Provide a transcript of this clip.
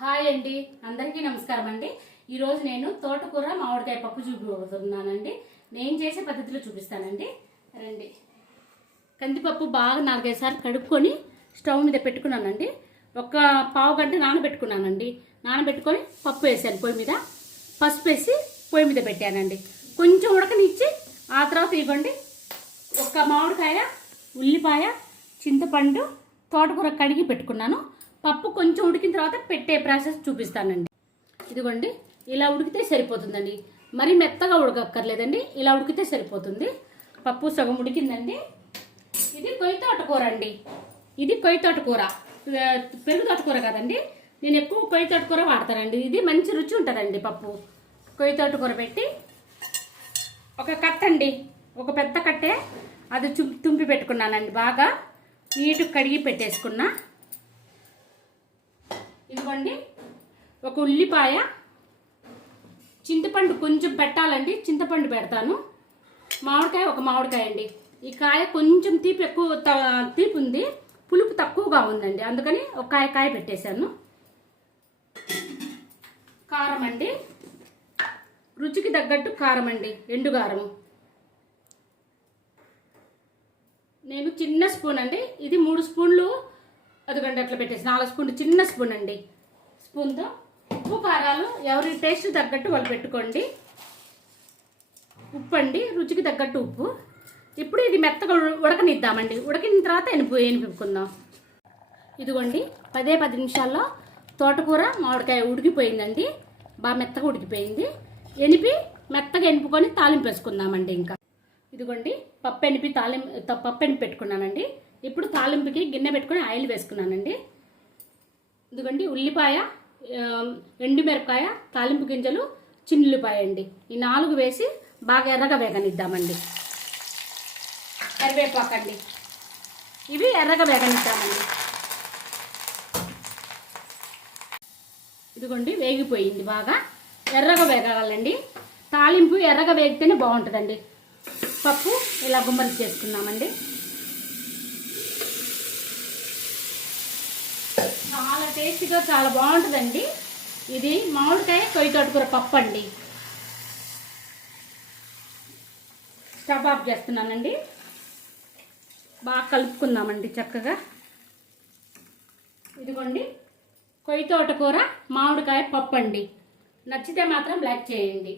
Hi అండి, అందరికీ నమస్కారం అండి. ఈరోజు నేను తోటకూర మామిడికాయ పప్పు చూపిస్తున్నానండి. నేను చేసే పద్ధతిలో చూపిస్తానండి. రండి. కందిపప్పు బాగా 4-5 సార్లు కడుక్కొని స్టవ్ మీద పెట్టుకున్నానండి. ఒక పావు గంట నానబెట్టుకున్నానండి. నానబెట్టుకొని పప్పు వేసాను పొయ్యి మీద, పసుపు వేసి పొయ్యి మీద పెట్టానండి. కొంచెం ఉడకనిచ్చి ఆ తర్వాత ఇవ్వండి ఒక మామిడికాయ, ఉల్లిపాయ, చింతపండు, తోటకూర కడిగి పెట్టుకున్నాను. పప్పు కొంచెం ఉడికిన తర్వాత పెట్టే ప్రాసెస్ చూపిస్తానండి. ఇదిగోండి, ఇలా ఉడికితే సరిపోతుందండి. మరి మెత్తగా ఉడకక్కర్లేదండి, ఇలా ఉడికితే సరిపోతుంది. పప్పు సగం ఉడికిందండి. ఇది కొయ్య తోటకూర అండి. ఇది కొయ్య తోటకూర, పెరుగు తోటకూర కదండి. నేను ఎక్కువ కొయ్య తోటకూర వాడతానండి. ఇది మంచి రుచి ఉంటుందండి పప్పు. కొయ్య తోటకూర పెట్టి ఒక కట్టండి, ఒక పెద్ద కట్టే అది తుంపి పెట్టుకున్నానండి. బాగా నీట్గా కడిగి పెట్టేసుకున్నా. ఇదిగోండి ఒక ఉల్లిపాయ, చింతపండు కొంచెం పెట్టాలండి, చింతపండు పెడతాను. మామిడికాయ ఒక మామిడికాయ అండి. ఈ కాయ కొంచెం తీపి ఎక్కువ తీపి ఉంది, పులుపు తక్కువగా ఉందండి, అందుకని ఒక కాయ పెట్టేశాను. కారం అండి, రుచికి తగ్గట్టు కారం అండి, ఎండు కారం. నేను చిన్న స్పూన్ అండి, ఇది 3 స్పూన్లు అదిగండి అట్లా పెట్టేసి 4 స్పూన్లు, చిన్న స్పూన్ అండి. స్పూన్తో ఉప్పు కారాలు ఎవరి టేస్ట్ తగ్గట్టు వాళ్ళు పెట్టుకోండి. ఉప్పు అండి, రుచికి తగ్గట్టు ఉప్పు. ఇప్పుడు ఇది మెత్తగా ఉడకనిద్దామండి. ఉడికిన తర్వాత ఎనిపుకుందాం. ఇదిగోండి 10 నిమిషాల్లో తోటకూర మామిడికాయ ఉడికిపోయిందండి. బాగా మెత్తగా ఉడికిపోయింది. మెత్తగా ఎనుపుకొని తాలింపు వేసుకుందామండి. ఇంకా ఇదిగోండి పప్పు ఎనిపి పెట్టుకున్నానండి. ఇప్పుడు తాలింపుకి గిన్నె పెట్టుకొని ఆయిల్ వేసుకున్నానండి. ఇదిగోండి ఉల్లిపాయ, ఎండుమిరపకాయ, తాలింపు గింజలు, చిన్నుల్లిపాయ అండి. ఈ 4 వేసి బాగా ఎర్రగా వేగనిద్దామండి. కరివేపాకండి, ఇవి ఎర్రగా వేగనిద్దామండి. ఇదిగోండి వేగిపోయింది, బాగా ఎర్రగా వేగాలండి. తాలింపు ఎర్రగా వేగితేనే బాగుంటుందండి. పప్పు ఇలా గుమ్మరి చేసుకున్నామండి. చాలా టేస్టీగా చాలా బాగుంటుందండి. ఇది మామిడికాయ కొయ్య తోటకూర పప్పు అండి. స్టవ్ ఆఫ్ చేస్తున్నానండి. బాగా కలుపుకుందామండి చక్కగా. ఇదిగోండి కొయ్య తోటకూర మామిడికాయ పప్పు అండి. నచ్చితే మాత్రం లైక్ చేయండి.